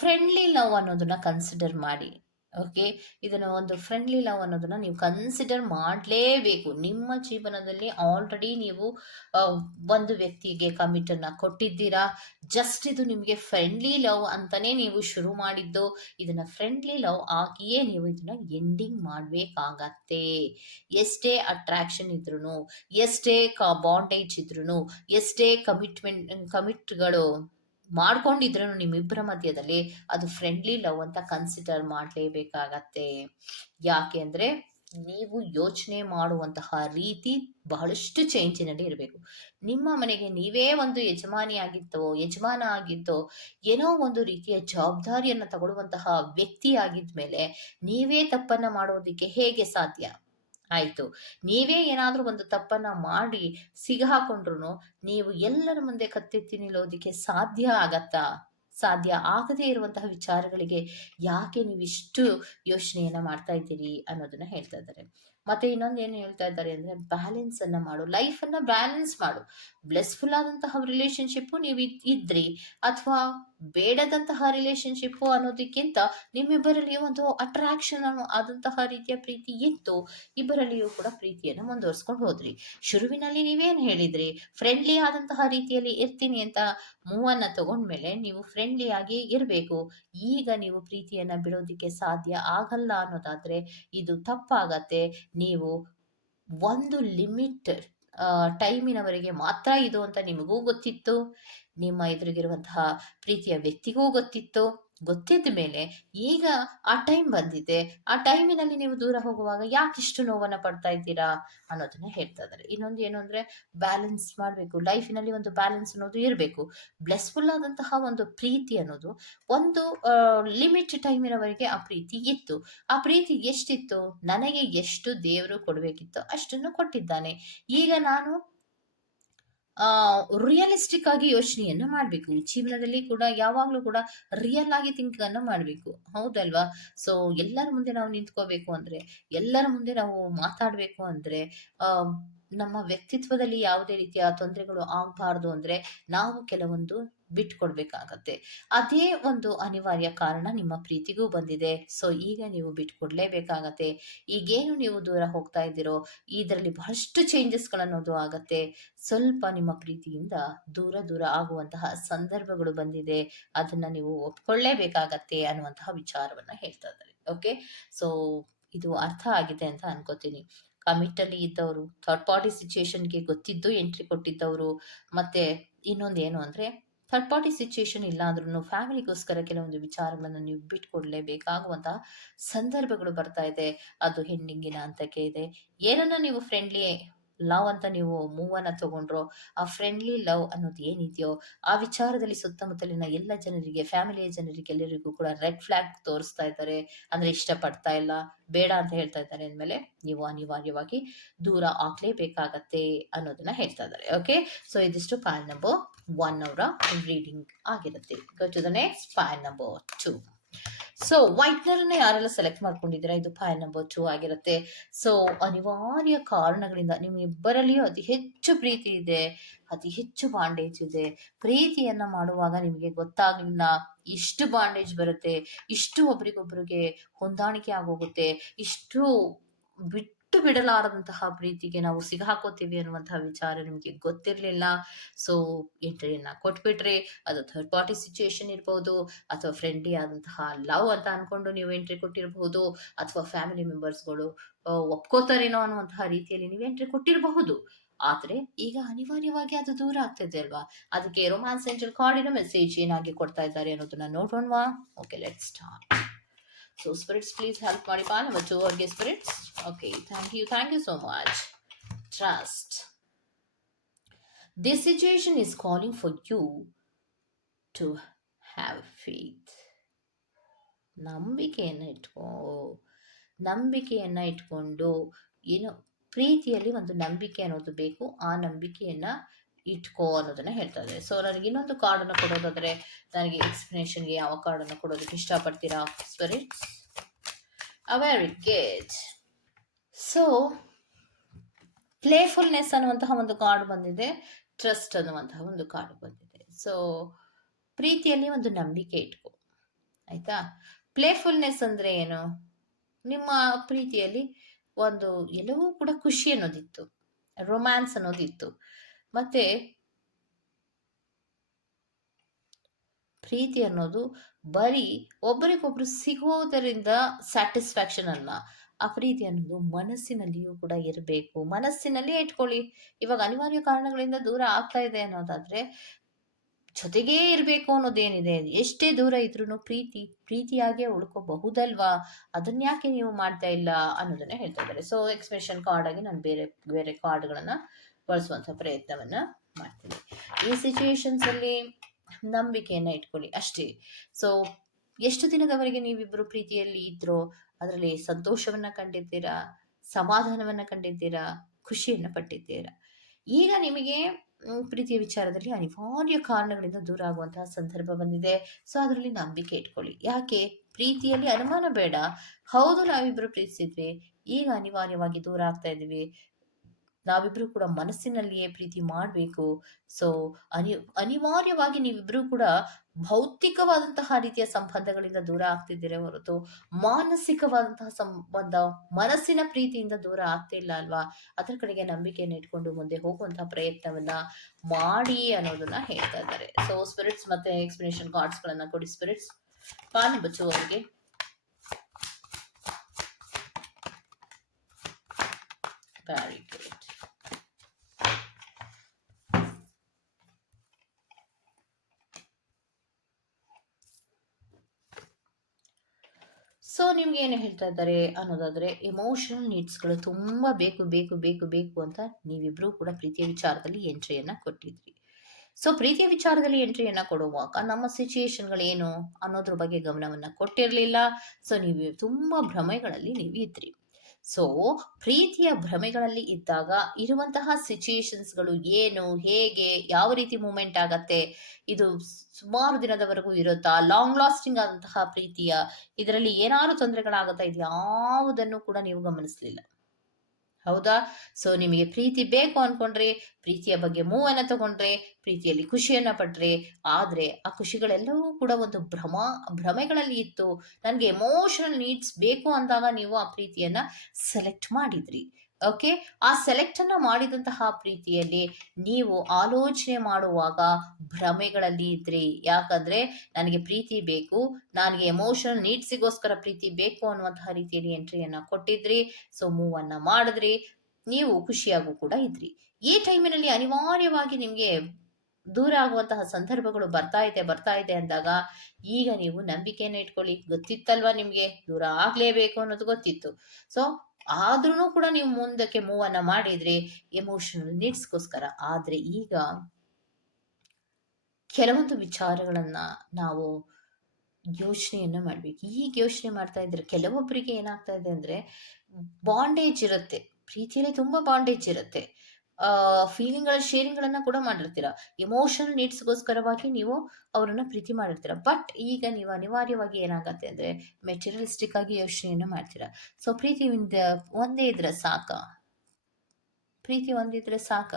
ಫ್ರೆಂಡ್ಲಿ ಲವ್ ಅನ್ನೋದನ್ನ ಕನ್ಸಿಡರ್ ಮಾಡಿ. ಓಕೆ, ಇದನ್ನ ಒಂದು ಫ್ರೆಂಡ್ಲಿ ಲವ್ ಅನ್ನೋದನ್ನ ನೀವು ಕನ್ಸಿಡರ್ ಮಾಡಲೇಬೇಕು. ನಿಮ್ಮ ಜೀವನದಲ್ಲಿ ಆಲ್ರೆಡಿ ನೀವು ಒಂದು ವ್ಯಕ್ತಿಗೆ ಕಮಿಟ್ ಅನ್ನ ಕೊಟ್ಟಿದ್ದೀರಾ. ಜಸ್ಟ್ ಇದು ನಿಮಗೆ ಫ್ರೆಂಡ್ಲಿ ಲವ್ ಅಂತಾನೆ ನೀವು ಶುರು ಮಾಡಿದ್ದು. ಇದನ್ನ ಫ್ರೆಂಡ್ಲಿ ಲವ್ ಆಗಿಯೇ ನೀವು ಇದನ್ನ ಎಂಡಿಂಗ್ ಮಾಡಬೇಕಾಗತ್ತೆ. ಎಷ್ಟೇ ಅಟ್ರಾಕ್ಷನ್ ಇದ್ರೂ, ಎಷ್ಟೇ ಬಾಂಡೇಜ್ ಇದ್ರೂ, ಎಷ್ಟೇ ಕಮಿಟ್ಗಳು ಮಾಡ್ಕೊಂಡಿದ್ರು ನಿಮ್ಮಿಬ್ಬರ ಮಧ್ಯದಲ್ಲಿ, ಅದು ಫ್ರೆಂಡ್ಲಿ ಲವ್ ಅಂತ ಕನ್ಸಿಡರ್ ಮಾಡಲೇಬೇಕಾಗತ್ತೆ. ಯಾಕೆ ಅಂದ್ರೆ ನೀವು ಯೋಚನೆ ಮಾಡುವಂತಹ ರೀತಿ ಬಹಳಷ್ಟು ಚೇಂಜಿನಲ್ಲಿ ಇರಬೇಕು. ನಿಮ್ಮ ಮನೆಗೆ ನೀವೇ ಒಂದು ಯಜಮಾನ ಆಗಿದ್ದೋ, ಏನೋ ಒಂದು ರೀತಿಯ ಜವಾಬ್ದಾರಿಯನ್ನು ತಗೊಳ್ಳುವಂತಹ ವ್ಯಕ್ತಿ ಆಗಿದ್ಮೇಲೆ ನೀವೇ ತಪ್ಪನ್ನ ಮಾಡೋದಿಕ್ಕೆ ಹೇಗೆ ಸಾಧ್ಯ? ಆಯ್ತು. ನೀವೇ ಏನಾದ್ರೂ ಒಂದು ತಪ್ಪನ್ನ ಮಾಡಿ ಸಿಗಾಕೊಂಡ್ರು ನೀವು ಎಲ್ಲರ ಮುಂದೆ ಕತ್ತೆತ್ತಿ ನಿಲ್ಲೋದಿಕ್ಕೆ ಸಾಧ್ಯ ಆಗತ್ತಾ? ಸಾಧ್ಯ ಆಗದೇ ಇರುವಂತಹ ವಿಚಾರಗಳಿಗೆ ಯಾಕೆ ನೀವಿಷ್ಟು ಯೋಚನೆಯನ್ನ ಮಾಡ್ತಾ ಇದ್ದೀರಿ ಅನ್ನೋದನ್ನ ಹೇಳ್ತಾ ಇದ್ದಾರೆ. ಮತ್ತೆ ಇನ್ನೊಂದು ಏನು ಹೇಳ್ತಾ ಇದ್ದಾರೆ ಅಂದ್ರೆ, ಬ್ಯಾಲೆನ್ಸ್ ಅನ್ನ ಮಾಡು, ಲೈಫ್ ಅನ್ನ ಬ್ಯಾಲೆನ್ಸ್ ಮಾಡು. ಬ್ಲೆಸ್ಫುಲ್ ಆದಂತಹ ರಿಲೇಶನ್ಶಿಪ್ ನೀವು ಇದ್ರಿ, ಅಥವಾ ಬೇಡದಂತಹ ರಿಲೇಶನ್ಶಿಪ್ ಅನ್ನೋದಕ್ಕಿಂತ ನಿಮ್ಮಿಬ್ಬರಲ್ಲಿ ಒಂದು ಅಟ್ರಾಕ್ಷನ್ ಆದಂತಹ ರೀತಿಯ ಪ್ರೀತಿ ಇತ್ತು, ಇಬ್ಬರಲ್ಲಿಯೂ ಕೂಡ ಪ್ರೀತಿಯನ್ನು ಮುಂದುವರ್ಸ್ಕೊಂಡು ಹೋದ್ರಿ. ಶುರುವಿನಲ್ಲಿ ನೀವೇನ್ ಹೇಳಿದ್ರಿ, ಫ್ರೆಂಡ್ಲಿ ಆದಂತಹ ರೀತಿಯಲ್ಲಿ ಇರ್ತೀನಿ ಅಂತ ಮೂವನ್ನ ತಗೊಂಡ್ಮೇಲೆ ನೀವು ಫ್ರೆಂಡ್ಲಿ ಆಗಿ ಇರಬೇಕು. ಈಗ ನೀವು ಪ್ರೀತಿಯನ್ನ ಬಿಡೋದಿಕ್ಕೆ ಸಾಧ್ಯ ಆಗಲ್ಲ ಅನ್ನೋದಾದ್ರೆ ಇದು ತಪ್ಪಾಗತ್ತೆ. ನೀವು ಒಂದು ಲಿಮಿಟ್ ಟೈಮಿನವರೆಗೆ ಮಾತ್ರ ಇದು ಅಂತ ನಿಮಗೂ ಗೊತ್ತಿತ್ತು, ನಿಮ್ಮ ಎದುರಿಗಿರುವಂತಹ ಪ್ರೀತಿಯ ವ್ಯಕ್ತಿಗೂ ಗೊತ್ತಿತ್ತು. ಗೊತ್ತಿದ್ದ ಮೇಲೆ ಈಗ ಆ ಟೈಮ್ ಬಂದಿದೆ, ಆ ಟೈಮಿನಲ್ಲಿ ನೀವು ದೂರ ಹೋಗುವಾಗ ಯಾಕಿಷ್ಟು ನೋವನ್ನ ಪಡ್ತಾ ಇದ್ದೀರಾ ಅನ್ನೋದನ್ನ ಹೇಳ್ತಾ ಇದ್ದಾರೆ. ಇನ್ನೊಂದು ಏನು ಅಂದ್ರೆ, ಬ್ಯಾಲೆನ್ಸ್ ಮಾಡಬೇಕು. ಲೈಫಿನಲ್ಲಿ ಒಂದು ಬ್ಯಾಲೆನ್ಸ್ ಅನ್ನೋದು ಇರಬೇಕು. ಬ್ಲೆಸ್ಫುಲ್ ಆದಂತಹ ಒಂದು ಪ್ರೀತಿ ಅನ್ನೋದು ಒಂದು ಲಿಮಿಟ್ ಟೈಮಿನವರೆಗೆ ಆ ಪ್ರೀತಿ ಇತ್ತು. ಆ ಪ್ರೀತಿ ಎಷ್ಟಿತ್ತು, ನನಗೆ ಎಷ್ಟು ದೇವರು ಕೊಡಬೇಕಿತ್ತು ಅಷ್ಟನ್ನು ಕೊಟ್ಟಿದ್ದಾನೆ. ಈಗ ನಾನು ರಿಯಲಿಸ್ಟಿಕ್ ಆಗಿ ಯೋಚನೆಯನ್ನ ಮಾಡ್ಬೇಕು. ಜೀವನದಲ್ಲಿ ಕೂಡ ಯಾವಾಗ್ಲೂ ಕೂಡ ರಿಯಲ್ ಆಗಿ ಥಿಂಕ್ ಅನ್ನ ಮಾಡ್ಬೇಕು. ಹೌದಲ್ವಾ? ಸೊ ಎಲ್ಲರ ಮುಂದೆ ನಾವು ನಿಂತ್ಕೋಬೇಕು ಅಂದ್ರೆ, ಎಲ್ಲರ ಮುಂದೆ ನಾವು ಮಾತಾಡ್ಬೇಕು ಅಂದ್ರೆ, ಆ ನಮ್ಮ ವ್ಯಕ್ತಿತ್ವದಲ್ಲಿ ಯಾವುದೇ ರೀತಿಯ ತೊಂದರೆಗಳು ಆಗ್ಬಾರ್ದು ಅಂದ್ರೆ ನಾವು ಕೆಲವೊಂದು ಬಿಟ್ಕೊಡ್ಬೇಕಾಗತ್ತೆ. ಅದೇ ಒಂದು ಅನಿವಾರ್ಯ ಕಾರಣ ನಿಮ್ಮ ಪ್ರೀತಿಗೂ ಬಂದಿದೆ. ಸೊ ಈಗ ನೀವು ಬಿಟ್ಕೊಡ್ಲೇಬೇಕಾಗತ್ತೆ. ಈಗೇನು ನೀವು ದೂರ ಹೋಗ್ತಾ ಇದ್ದೀರೋ ಇದರಲ್ಲಿ ಬಹಳಷ್ಟು ಚೇಂಜಸ್ಗಳನ್ನೋದು ಆಗತ್ತೆ. ಸ್ವಲ್ಪ ನಿಮ್ಮ ಪ್ರೀತಿಯಿಂದ ದೂರ ದೂರ ಆಗುವಂತಹ ಸಂದರ್ಭಗಳು ಬಂದಿದೆ. ಅದನ್ನ ನೀವು ಒಪ್ಕೊಳ್ಳೇಬೇಕಾಗತ್ತೆ ಅನ್ನುವಂತಹ ವಿಚಾರವನ್ನ ಹೇಳ್ತಾ ಇದ್ದಾರೆ. ಓಕೆ, ಸೊ ಇದು ಅರ್ಥ ಆಗಿದೆ ಅಂತ ಅನ್ಕೋತೀನಿ. ಕಮಿಟ್ ಅಲ್ಲಿ ಇದ್ದವರು, ಥರ್ಡ್ ಪಾರ್ಟಿ ಸಿಚುಯೇಷನ್ಗೆ ಗೊತ್ತಿದ್ದು ಎಂಟ್ರಿ ಕೊಟ್ಟಿದ್ದವರು, ಮತ್ತೆ ಇನ್ನೊಂದು ಏನು ಅಂದ್ರೆ, ಥರ್ಡ್ ಪಾರ್ಟಿ ಸಿಚುಯೇಷನ್ ಇಲ್ಲ ಅಂದ್ರೂ ಫ್ಯಾಮಿಲಿಗೋಸ್ಕರ ಕೆಲವೊಂದು ವಿಚಾರಗಳನ್ನು ನೀವು ಬಿಟ್ಕೊಡ್ಲೇಬೇಕಾಗುವಂತಹ ಸಂದರ್ಭಗಳು ಬರ್ತಾ ಇದೆ. ಅದು ಹೆಣ್ಣಿಂಗಿನ ಹಂತಕ್ಕೆ ಇದೆ. ಏನನ್ನ ನೀವು ಫ್ರೆಂಡ್ಲಿ ಲವ್ ಅಂತ ನೀವು ಮೂವನ್ನ ತಗೊಂಡ್ರೋ, ಆ ಫ್ರೆಂಡ್ಲಿ ಲವ್ ಅನ್ನೋದು ಏನಿದೆಯೋ ಆ ವಿಚಾರದಲ್ಲಿ ಸುತ್ತಮುತ್ತಲಿನ ಎಲ್ಲ ಜನರಿಗೆ, ಫ್ಯಾಮಿಲಿಯ ಜನರಿಗೆ ಎಲ್ಲರಿಗೂ ಕೂಡ ರೆಡ್ ಫ್ಲಾಗ್ ತೋರಿಸ್ತಾ ಇದ್ದಾರೆ. ಅಂದ್ರೆ ಇಷ್ಟಪಡ್ತಾ ಇಲ್ಲ, ಬೇಡ ಅಂತ ಹೇಳ್ತಾ ಇದ್ದಾರೆ ಅಂದ್ಮೇಲೆ ನೀವು ಅನಿವಾರ್ಯವಾಗಿ ದೂರ ಆಗ್ಲೇಬೇಕಾಗತ್ತೆ ಅನ್ನೋದನ್ನ ಹೇಳ್ತಾ ಇದ್ದಾರೆ. ಓಕೆ, ಸೊ ಇದಿಷ್ಟು ಪಾಯಿಂಟ್ ನಂಬರ್ 1 ಅವರ ರೀಡಿಂಗ್ ಆಗಿರುತ್ತೆ. Go to the next point number 2. So ವೈಟ್ನರ್ನ ಯಾರೆಲ್ಲ ಸೆಲೆಕ್ಟ್ ಮಾಡ್ಕೊಂಡಿದ್ದೀರಾ, ಇದು ಪಾಯಿಂಟ್ ನಂಬರ್ 2 ಆಗಿರುತ್ತೆ. ಸೊ ಅನಿವಾರ್ಯ ಕಾರಣಗಳಿಂದ ನಿಮ್ಮಿಬ್ಬರಲ್ಲಿಯೂ ಅತಿ ಹೆಚ್ಚು ಪ್ರೀತಿ ಇದೆ, ಅತಿ ಹೆಚ್ಚು ಬಾಂಡೇಜ್ ಇದೆ. ಪ್ರೀತಿಯನ್ನ ಮಾಡುವಾಗ ನಿಮಗೆ ಗೊತ್ತಾಗ್ಲಿಲ್ಲ ಇಷ್ಟು ಬಾಂಡೇಜ್ ಬರುತ್ತೆ, ಇಷ್ಟು ಒಬ್ರಿಗೊಬ್ರಿಗೆ ಹೊಂದಾಣಿಕೆ ಆಗೋಗುತ್ತೆ, ಇಷ್ಟು ಬಿಟ್ಟು ಬಿಡಲಾರದಂತಹ ಪ್ರೀತಿಗೆ ನಾವು ಸಿಗಾಕೋತೀವಿ ಅನ್ನುವಂತಹ ವಿಚಾರ ನಿಮಗೆ ಗೊತ್ತಿರ್ಲಿಲ್ಲ. ಸೊ ಎಂಟ್ರಿಯನ್ನ ಕೊಟ್ಬಿಟ್ರಿ. ಅದು ಥರ್ಡ್ ಪಾರ್ಟಿ ಸಿಚುಯೇಷನ್ ಇರ್ಬೋದು, ಅಥವಾ ಫ್ರೆಂಡ್ಲಿ ಆದಂತಹ ಲವ್ ಅಂತ ಅನ್ಕೊಂಡು ನೀವು ಎಂಟ್ರಿ ಕೊಟ್ಟಿರಬಹುದು, ಅಥವಾ ಫ್ಯಾಮಿಲಿ ಮೆಂಬರ್ಸ್ಗಳು ಒಪ್ಕೋತಾರೇನೋ ಅನ್ನುವಂತಹ ರೀತಿಯಲ್ಲಿ ನೀವು ಎಂಟ್ರಿ ಕೊಟ್ಟಿರಬಹುದು. ಆದ್ರೆ ಈಗ ಅನಿವಾರ್ಯವಾಗಿ ಅದು ದೂರ ಆಗ್ತಿದೆ ಅಲ್ವಾ? ಅದಕ್ಕೆ ರೊಮ್ಯಾನ್ಸ್ ಏಂಜಲ್ ಕಾರ್ಡಿನ ಮೆಸೇಜ್ ಏನಾಗಿ ಕೊಡ್ತಾ ಇದ್ದಾರೆ ಅನ್ನೋದನ್ನ ನೋಡೋಣವಾ? Okay, let's start. So spirits, please help ಮಾಡಿ ಪಾಯಿಂಟ್ ನಂಬರ್ 2 ಅವ್ರಿಗೆ spirits. Okay, thank you so much. Trust. This situation is calling for you to have faith. ನಂಬಿಕೆಯನ್ನ ಇಟ್ಕೊಂಡು ಏನು ಪ್ರೀತಿಯಲ್ಲಿ ಒಂದು ನಂಬಿಕೆ ಅನ್ನೋದು ಬೇಕು. ಆ ನಂಬಿಕೆಯನ್ನ ಇಟ್ಕೋ ಅನ್ನೋದನ್ನ ಹೇಳ್ತಾ ಇದ್ದಾರೆ. ಸೊ ನನಗೆ ಇನ್ನೊಂದು ಕಾರ್ಡನ್ನು ಕೊಡೋದಾದ್ರೆ, ನನಗೆ ಎಕ್ಸ್ಪ್ಲನೇಷನ್ಗೆ ಯಾವ ಕಾರ್ಡನ್ನು ಕೊಡೋದಕ್ಕೆ ಇಷ್ಟಪಡ್ತೀರಾ ಸ್ಪಿರಿಟ್ಸ್? Very good. ಸೊ ಪ್ಲೇಫುಲ್ನೆಸ್ ಅನ್ನುವಂತಹ ಒಂದು ಕಾರ್ಡ್ ಬಂದಿದೆ, ಟ್ರಸ್ಟ್ ಅನ್ನುವಂತಹ ಒಂದು ಕಾರ್ಡ್ ಬಂದಿದೆ. ಸೊ ಪ್ರೀತಿಯಲ್ಲಿ ಒಂದು ನಂಬಿಕೆ ಇಟ್ಕೋ, ಆಯ್ತಾ? ಪ್ಲೇಫುಲ್ನೆಸ್ ಅಂದ್ರೆ ಏನು? ನಿಮ್ಮ ಪ್ರೀತಿಯಲ್ಲಿ ಒಂದು ಎಲ್ಲವೂ ಕೂಡ ಖುಷಿ ಅನ್ನೋದಿತ್ತು, ರೊಮ್ಯಾನ್ಸ್ ಅನ್ನೋದಿತ್ತು. ಮತ್ತೆ ಪ್ರೀತಿ ಅನ್ನೋದು ಬರೀ ಒಬ್ಬರಿಗೊಬ್ರು ಸಿಗೋದರಿಂದ ಸ್ಯಾಟಿಸ್ಫ್ಯಾಕ್ಷನ್ ಅಲ್ಲ. ಆ ಪ್ರೀತಿ ಅನ್ನೋದು ಮನಸ್ಸಿನಲ್ಲಿಯೂ ಕೂಡ ಇರಬೇಕು. ಮನಸ್ಸಿನಲ್ಲೇ ಇಟ್ಕೊಳ್ಳಿ. ಇವಾಗ ಅನಿವಾರ್ಯ ಕಾರಣಗಳಿಂದ ದೂರ ಆಗ್ತಾ ಇದೆ ಅನ್ನೋದಾದ್ರೆ ಜೊತೆಗೇ ಇರಬೇಕು ಅನ್ನೋದೇನಿದೆ, ಎಷ್ಟೇ ದೂರ ಇದ್ರೂ ಪ್ರೀತಿಯಾಗೇ ಉಳ್ಕೋಬಹುದಲ್ವಾ? ಅದನ್ನ ಯಾಕೆ ನೀವು ಮಾಡ್ತಾ ಇಲ್ಲ ಅನ್ನೋದನ್ನ ಹೇಳ್ತಾ ಇದ್ದಾರೆ. ಸೊ ಎಕ್ಸ್ಪ್ರೆಷನ್ ಕಾರ್ಡ್ ಆಗಿ ನಾನು ಬೇರೆ ಬೇರೆ ಕಾರ್ಡ್ಗಳನ್ನ ಬಳಸುವಂತ ಪ್ರಯತ್ನವನ್ನ ಮಾಡ್ತೀನಿ. ಈ ಸಿಚುಯೇಷನ್ಸ್ ಅಲ್ಲಿ ನಂಬಿಕೆಯನ್ನ ಇಟ್ಕೊಳ್ಳಿ ಅಷ್ಟೇ. ಸೊ ಎಷ್ಟು ದಿನದವರೆಗೆ ನೀವಿಬ್ರು ಪ್ರೀತಿಯಲ್ಲಿ ಇದ್ರೋ ಅದರಲ್ಲಿ ಸಂತೋಷವನ್ನ ಕಂಡಿದ್ದೀರಾ, ಸಮಾಧಾನವನ್ನ ಕಂಡಿದ್ದೀರಾ, ಖುಷಿಯನ್ನ ಪಟ್ಟಿದ್ದೀರಾ. ಈಗ ನಿಮಗೆ ಪ್ರೀತಿಯ ವಿಚಾರದಲ್ಲಿ ಅನಿವಾರ್ಯ ಕಾರಣಗಳಿಂದ ದೂರ ಆಗುವಂತಹ ಸಂದರ್ಭ ಬಂದಿದೆ. ಸೊ ಅದರಲ್ಲಿ ನಂಬಿಕೆ ಇಟ್ಕೊಳ್ಳಿ. ಯಾಕೆ? ಪ್ರೀತಿಯಲ್ಲಿ ಅನುಮಾನ ಬೇಡ. ಹೌದು, ನಾವಿಬ್ರು ಪ್ರೀತಿಸಿದ್ವಿ, ಈಗ ಅನಿವಾರ್ಯವಾಗಿ ದೂರ ಆಗ್ತಾ ಇದೀವಿ. ನಾವಿಬ್ರು ಕೂಡ ಮನಸ್ಸಿನಲ್ಲಿಯೇ ಪ್ರೀತಿ ಮಾಡಬೇಕು. ಸೊ ಅನಿವಾರ್ಯವಾಗಿ ನೀವಿಬ್ರು ಕೂಡ ಭೌತಿಕವಾದಂತಹ ರೀತಿಯ ಸಂಬಂಧಗಳಿಂದ ದೂರ ಆಗ್ತಿದ್ದೀರಾ ಹೊರತು ಮಾನಸಿಕವಾದಂತಹ ಸಂಬಂಧ, ಮನಸ್ಸಿನ ಪ್ರೀತಿಯಿಂದ ದೂರ ಆಗ್ತಿಲ್ಲ ಅಲ್ವಾ? ಅದರ ಕಡೆಗೆ ನಂಬಿಕೆಯನ್ನು ಇಟ್ಕೊಂಡು ಮುಂದೆ ಹೋಗುವಂತಹ ಪ್ರಯತ್ನವನ್ನ ಮಾಡಿ ಅನ್ನೋದನ್ನ ಹೇಳ್ತಾ ಇದ್ದಾರೆ. ಸೊ ಸ್ಪಿರಿಟ್ಸ್ ಮತ್ತೆ ಎಕ್ಸ್ಪ್ಲನೇಷನ್ ಕಾರ್ಡ್ಸ್ ಗಳನ್ನ ಕೊಡಿ ಸ್ಪಿರಿಟ್ಸ್. ಪಾಲು ಬಚ್ಚುವವರಿಗೆ ವೆರಿ ಗುಡ್. ಸೊ ನಿಮ್ಗೆ ಏನು ಹೇಳ್ತಾ ಇದ್ದಾರೆ ಅನ್ನೋದಾದ್ರೆ, ಎಮೋಷನಲ್ ನೀಡ್ಸ್ಗಳು ತುಂಬಾ ಬೇಕು ಬೇಕು ಬೇಕು ಬೇಕು ಅಂತ ನೀವಿಬ್ರು ಕೂಡ ಪ್ರೀತಿಯ ವಿಚಾರದಲ್ಲಿ ಎಂಟ್ರಿಯನ್ನ ಕೊಟ್ಟಿದ್ರಿ. ಸೊ ಪ್ರೀತಿಯ ವಿಚಾರದಲ್ಲಿ ಎಂಟ್ರಿಯನ್ನ ಕೊಡುವಾಗ ನಮ್ಮ ಸಿಚುಯೇಷನ್ಗಳೇನು ಅನ್ನೋದ್ರ ಬಗ್ಗೆ ಗಮನವನ್ನ ಕೊಟ್ಟಿರಲಿಲ್ಲ. ಸೊ ನೀವು ತುಂಬಾ ಭ್ರಮೆಗಳಲ್ಲಿ ನೀವು ಇದ್ರಿ. ಸೊ ಪ್ರೀತಿಯ ಭ್ರಮೆಗಳಲ್ಲಿ ಇದ್ದಾಗ ಇರುವಂತಹ ಸಿಚುಯೇಷನ್ಸ್ಗಳು ಏನು, ಹೇಗೆ, ಯಾವ ರೀತಿ ಮೂಮೆಂಟ್ ಆಗತ್ತೆ, ಇದು ಸುಮಾರು ದಿನದವರೆಗೂ ಇರುತ್ತಾ, ಲಾಂಗ್ ಲಾಸ್ಟಿಂಗ್ ಆದಂತಹ ಪ್ರೀತಿಯ, ಇದರಲ್ಲಿ ಏನಾದ್ರು ತೊಂದರೆಗಳಾಗತ್ತಾ, ಇದು ಯಾವುದನ್ನು ಕೂಡ ನೀವು ಗಮನಿಸಲಿಲ್ಲ. ಹೌದಾ? ಸೊ ನಿಮಗೆ ಪ್ರೀತಿ ಬೇಕು ಅನ್ಕೊಂಡ್ರಿ, ಪ್ರೀತಿಯ ಬಗ್ಗೆ ಮೂವನ್ನ ತಗೊಂಡ್ರಿ, ಪ್ರೀತಿಯಲ್ಲಿ ಖುಷಿಯನ್ನ ಪಟ್ರಿ. ಆದ್ರೆ ಆ ಖುಷಿಗಳೆಲ್ಲವೂ ಕೂಡ ಒಂದು ಭ್ರಮೆಗಳಲ್ಲಿ ಇತ್ತು. ನನ್ಗೆ ಎಮೋಷನಲ್ ನೀಡ್ಸ್ ಬೇಕು ಅಂದಾಗ ನೀವು ಆ ಪ್ರೀತಿಯನ್ನ ಸೆಲೆಕ್ಟ್ ಮಾಡಿದ್ರಿ. ಓಕೆ, ಆ ಸೆಲೆಕ್ಟ್ ಅನ್ನ ಮಾಡಿದಂತಹ ಪ್ರೀತಿಯಲ್ಲಿ ನೀವು ಆಲೋಚನೆ ಮಾಡುವಾಗ ಭ್ರಮೆಗಳಲ್ಲಿ ಇದ್ರಿ. ಯಾಕಂದ್ರೆ ನನಗೆ ಪ್ರೀತಿ ಬೇಕು, ನನಗೆ ಎಮೋಷನಲ್ ನೀಡ್ಸಿಗೋಸ್ಕರ ಪ್ರೀತಿ ಬೇಕು ಅನ್ನುವಂತಹ ರೀತಿಯಲ್ಲಿ ಎಂಟ್ರಿಯನ್ನ ಕೊಟ್ಟಿದ್ರಿ. ಸೊ ಮೂವ್ ಅನ್ನ ಮಾಡಿದ್ರಿ, ನೀವು ಖುಷಿಯಾಗೂ ಕೂಡ ಇದ್ರಿ. ಈ ಟೈಮಿನಲ್ಲಿ ಅನಿವಾರ್ಯವಾಗಿ ನಿಮ್ಗೆ ದೂರ ಆಗುವಂತಹ ಸಂದರ್ಭಗಳು ಬರ್ತಾ ಇದೆ ಅಂದಾಗ ಈಗ ನೀವು ನಂಬಿಕೆಯನ್ನು ಇಟ್ಕೊಳ್ಳಿ. ಗೊತ್ತಿತ್ತಲ್ವಾ ನಿಮ್ಗೆ ದೂರ ಆಗ್ಲೇಬೇಕು ಅನ್ನೋದು ಗೊತ್ತಿತ್ತು. ಸೊ ಆದ್ರೂ ಕೂಡ ನೀವು ಮುಂದಕ್ಕೆ ಮೂವ್ ಅನ್ನ ಮಾಡಿದ್ರಿ ಎಮೋಷನಲ್ ನೀಡ್ಸ್ಗೋಸ್ಕರ. ಆದ್ರೆ ಈಗ ಕೆಲವೊಂದು ವಿಚಾರಗಳನ್ನ ನಾವು ಯೋಚನೆಯನ್ನ ಮಾಡ್ಬೇಕು. ಈಗ ಯೋಚನೆ ಮಾಡ್ತಾ ಇದ್ರೆ ಕೆಲವೊಬ್ಬರಿಗೆ ಏನಾಗ್ತಾ ಇದೆ ಅಂದ್ರೆ, ಬಾಂಡೇಜ್ ಇರುತ್ತೆ, ಪ್ರೀತಿಯಲ್ಲಿ ತುಂಬಾ ಬಾಂಡೇಜ್ ಇರುತ್ತೆ. ಫೀಲಿಂಗ್ ಶೇರಿಂಗ್ ಗಳನ್ನ ಕೂಡ ಮಾಡಿರ್ತೀರಾ, ಎಮೋಷನಲ್ ನೀಡ್ಸ್ಗೋಸ್ಕರವಾಗಿ ನೀವು ಅವರನ್ನ ಪ್ರೀತಿ ಮಾಡಿರ್ತೀರಾ. ಬಟ್ ಈಗ ನೀವು ಅನಿವಾರ್ಯವಾಗಿ ಏನಾಗತ್ತೆ ಅಂದ್ರೆ ಮೆಟೀರಿಯಲಿಸ್ಟಿಕ್ ಆಗಿ ಯೋಚನೆಯನ್ನ ಮಾಡ್ತೀರಾ. ಸೊ ಪ್ರೀತಿ ಒಂದೇ ಇದ್ರೆ ಸಾಕ, ಪ್ರೀತಿ ಒಂದಿದ್ರೆ ಸಾಕ,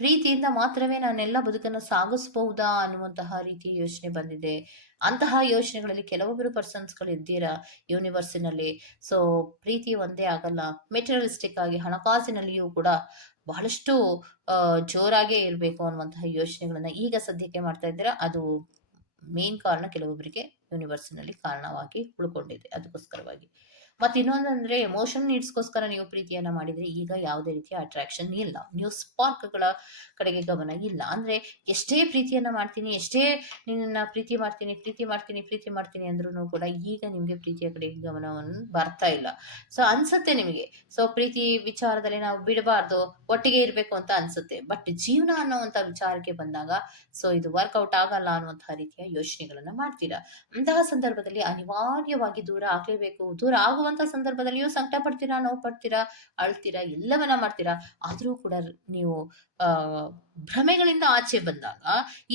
ಪ್ರೀತಿಯಿಂದ ಮಾತ್ರವೇ ನಾನೆಲ್ಲ ಬದುಕನ್ನು ಸಾಗಿಸಬಹುದಾ ಅನ್ನುವಂತಹ ರೀತಿಯ ಯೋಚನೆ ಬಂದಿದೆ. ಅಂತಹ ಯೋಚನೆಗಳಲ್ಲಿ ಕೆಲವೊಬ್ಬರು ಪರ್ಸನ್ಸ್ಗಳು ಇದ್ದೀರಾ ಯೂನಿವರ್ಸಿನಲ್ಲಿ. ಸೊ ಪ್ರೀತಿ ಒಂದೇ ಆಗಲ್ಲ, ಮೆಟೀರಿಯಲಿಸ್ಟಿಕ್ ಆಗಿ ಹಣಕಾಸಿನಲ್ಲಿಯೂ ಕೂಡ ಬಹಳಷ್ಟು ಜೋರಾಗೇ ಇರಬೇಕು ಅನ್ನುವಂತಹ ಯೋಚನೆಗಳನ್ನ ಈಗ ಸದ್ಯಕ್ಕೆ ಮಾಡ್ತಾ ಇದ್ದೀರಾ. ಅದು ಮೇನ್ ಕಾರಣ ಕೆಲವೊಬ್ಬರಿಗೆ ಯೂನಿವರ್ಸಿನಲ್ಲಿ ಕಾರಣವಾಗಿ ಉಳ್ಕೊಂಡಿದೆ. ಅದಕ್ಕೋಸ್ಕರವಾಗಿ ಮತ್ತೆ ಇನ್ನೊಂದಂದ್ರೆ ಎಮೋಷನ್ ನೀಡ್ಸ್ಗೋಸ್ಕರ ನೀವು ಪ್ರೀತಿಯನ್ನ ಮಾಡಿದ್ರೆ ಈಗ ಯಾವುದೇ ರೀತಿಯ ಅಟ್ರಾಕ್ಷನ್ ಇಲ್ಲ, ನ್ಯೂ ಸ್ಪಾರ್ಕ್ಗಳ ಕಡೆಗೆ ಗಮನ ಇಲ್ಲ. ಅಂದ್ರೆ ಎಷ್ಟೇ ಪ್ರೀತಿಯನ್ನ ಮಾಡ್ತೀನಿ, ಎಷ್ಟೇ ನಿನ್ನ ಪ್ರೀತಿ ಮಾಡ್ತೀನಿ ಅಂದ್ರೂ ಕೂಡ ಈಗ ನಿಮ್ಗೆ ಪ್ರೀತಿಯ ಕಡೆಗೆ ಗಮನವನ್ನು ಬರ್ತಾ ಇಲ್ಲ. ಸೊ ಅನ್ಸುತ್ತೆ ನಿಮಗೆ, ಸೊ ಪ್ರೀತಿ ವಿಚಾರದಲ್ಲಿ ನಾವು ಬಿಡಬಾರ್ದು, ಒಟ್ಟಿಗೆ ಇರಬೇಕು ಅಂತ ಅನ್ಸುತ್ತೆ. ಬಟ್ ಜೀವನ ಅನ್ನುವಂತ ವಿಚಾರಕ್ಕೆ ಬಂದಾಗ ಸೊ ಇದು ವರ್ಕೌಟ್ ಆಗಲ್ಲ ಅನ್ನುವಂತಹ ರೀತಿಯ ಯೋಚನೆಗಳನ್ನ ಮಾಡ್ತೀರಾ. ಅಂತಹ ಸಂದರ್ಭದಲ್ಲಿ ಅನಿವಾರ್ಯವಾಗಿ ದೂರ ಆಗ್ಲೇಬೇಕು. ದೂರ ಆಗುವಂತ ಸಂದರ್ಭದಲ್ಲಿಯೂ ಸಂಕಟ ಪಡ್ತೀರಾ, ನೋವು ಪಡ್ತೀರಾ, ಅಳ್ತೀರಾ, ಎಲ್ಲವನ್ನ ಮಾಡ್ತೀರಾ. ಆದ್ರೂ ಕೂಡ ನೀವು ಭ್ರಮೆಗಳಿಂದ ಆಚೆ ಬಂದಾಗ,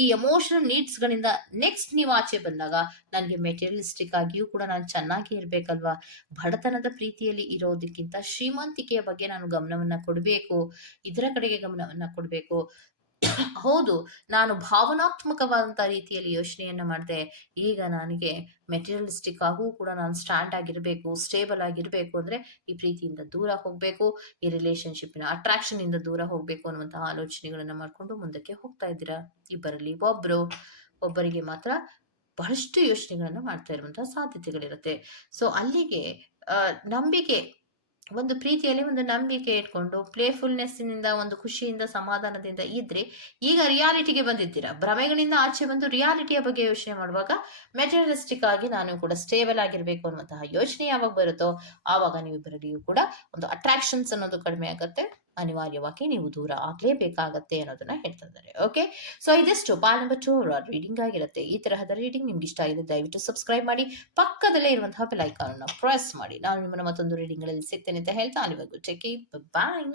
ಈ ಎಮೋಷನಲ್ ನೀಡ್ಸ್ ಗಳಿಂದ ನೆಕ್ಸ್ಟ್ ನೀವು ಆಚೆ ಬಂದಾಗ, ನನ್ಗೆ ಮೆಟೀರಿಯಲಿಸ್ಟಿಕ್ ಆಗಿಯೂ ಕೂಡ ನಾನು ಚೆನ್ನಾಗಿ ಇರ್ಬೇಕಲ್ವಾ, ಬಡತನದ ಪ್ರೀತಿಯಲ್ಲಿ ಇರೋದಕ್ಕಿಂತ ಶ್ರೀಮಂತಿಕೆಯ ಬಗ್ಗೆ ನಾನು ಗಮನವನ್ನ ಕೊಡ್ಬೇಕು, ಇದರ ಕಡೆಗೆ ಗಮನವನ್ನ ಕೊಡ್ಬೇಕು. ಹೌದು, ನಾನು ಭಾವನಾತ್ಮಕವಾದಂತ ರೀತಿಯಲ್ಲಿ ಯೋಚನೆಯನ್ನ ಮಾಡಿದೆ. ಈಗ ನನಗೆ ಮೆಟೀರಿಯಲಿಸ್ಟಿಕ್ ಆಗೂ ಕೂಡ ನಾನು ಸ್ಟ್ಯಾಂಡ್ ಆಗಿರ್ಬೇಕು, ಸ್ಟೇಬಲ್ ಆಗಿರ್ಬೇಕು ಅಂದ್ರೆ ಈ ಪ್ರೀತಿಯಿಂದ ದೂರ ಹೋಗ್ಬೇಕು, ಈ ರಿಲೇಶನ್ಶಿಪ್ನ ಅಟ್ರಾಕ್ಷನ್ ಇಂದ ದೂರ ಹೋಗ್ಬೇಕು ಅನ್ನುವಂತಹ ಆಲೋಚನೆಗಳನ್ನ ಮಾಡ್ಕೊಂಡು ಮುಂದಕ್ಕೆ ಹೋಗ್ತಾ ಇದ್ದೀರಾ. ಇಬ್ಬರಲ್ಲಿ ಒಬ್ಬರಿಗೆ ಮಾತ್ರ ಬಹಳಷ್ಟು ಯೋಚನೆಗಳನ್ನ ಮಾಡ್ತಾ ಇರುವಂತಹ ಸಾಧ್ಯತೆಗಳಿರುತ್ತೆ. ಸೊ ಅಲ್ಲಿಗೆ ನಂಬಿಕೆ ಒಂದು ಪ್ರೀತಿಯಲ್ಲಿ ಒಂದು ನಂಬಿಕೆ ಇಟ್ಕೊಂಡು ಪ್ಲೇಫುಲ್ನೆಸ್ಸಿನಿಂದ ಒಂದು ಖುಷಿಯಿಂದ ಸಮಾಧಾನದಿಂದ ಇದ್ರೆ ಈಗ ರಿಯಾಲಿಟಿಗೆ ಬಂದಿದ್ದೀರಾ. ಭ್ರಮೆಗಳಿಂದ ಆಚೆ ಬಂದು ರಿಯಾಲಿಟಿಯ ಬಗ್ಗೆ ಯೋಚನೆ ಮಾಡುವಾಗ ಮೆಟೀರಿಯಲಿಸ್ಟಿಕ್ ಆಗಿ ನಾನು ಕೂಡ ಸ್ಟೇಬಲ್ ಆಗಿರಬೇಕು ಅನ್ನುವಂತಹ ಯೋಚನೆ ಯಾವಾಗ ಬರುತ್ತೋ ಆವಾಗ ನೀವಿಬ್ಬರಲ್ಲಿಯೂ ಕೂಡ ಒಂದು ಅಟ್ರಾಕ್ಷನ್ಸ್ ಅನ್ನೋದು ಕಡಿಮೆ ಆಗುತ್ತೆ. ಅನಿವಾರ್ಯವಾಗಿ ನೀವು ದೂರ ಆಗ್ಲೇಬೇಕಾಗತ್ತೆ ಅನ್ನೋದನ್ನ ಹೇಳ್ತಾ ಇದ್ದಾರೆ. ಓಕೆ, ಸೊ ಇದಿಷ್ಟು ಪಾರ್ಟ್ ನಂಬರ್ 2 ರೀಡಿಂಗ್ ಆಗಿರುತ್ತೆ. ಈ ತರಹದ ರೀಡಿಂಗ್ ನಿಮ್ಗೆ ಇಷ್ಟ ಆಗಿದೆ ದಯವಿಟ್ಟು ಸಬ್ಸ್ಕ್ರೈಬ್ ಮಾಡಿ, ಪಕ್ಕದಲ್ಲೇ ಇರುವಂತಹ ಬೆಲ್ ಐಕಾನ್ ಅನ್ನು ಪ್ರೆಸ್ ಮಾಡಿ. ನಾನು ನಿಮ್ಮನ್ನ ಮತ್ತೊಂದು ರೀಡಿಂಗ್ ಗಳಲ್ಲಿ ಸಿಗ್ತೇನೆ ಅಂತ ಹೇಳ್ತಾ ಅಲ್ಲಿವರೆಗೂ ಟೇಕ್ ಕೇರ್, ಬಾಯ್.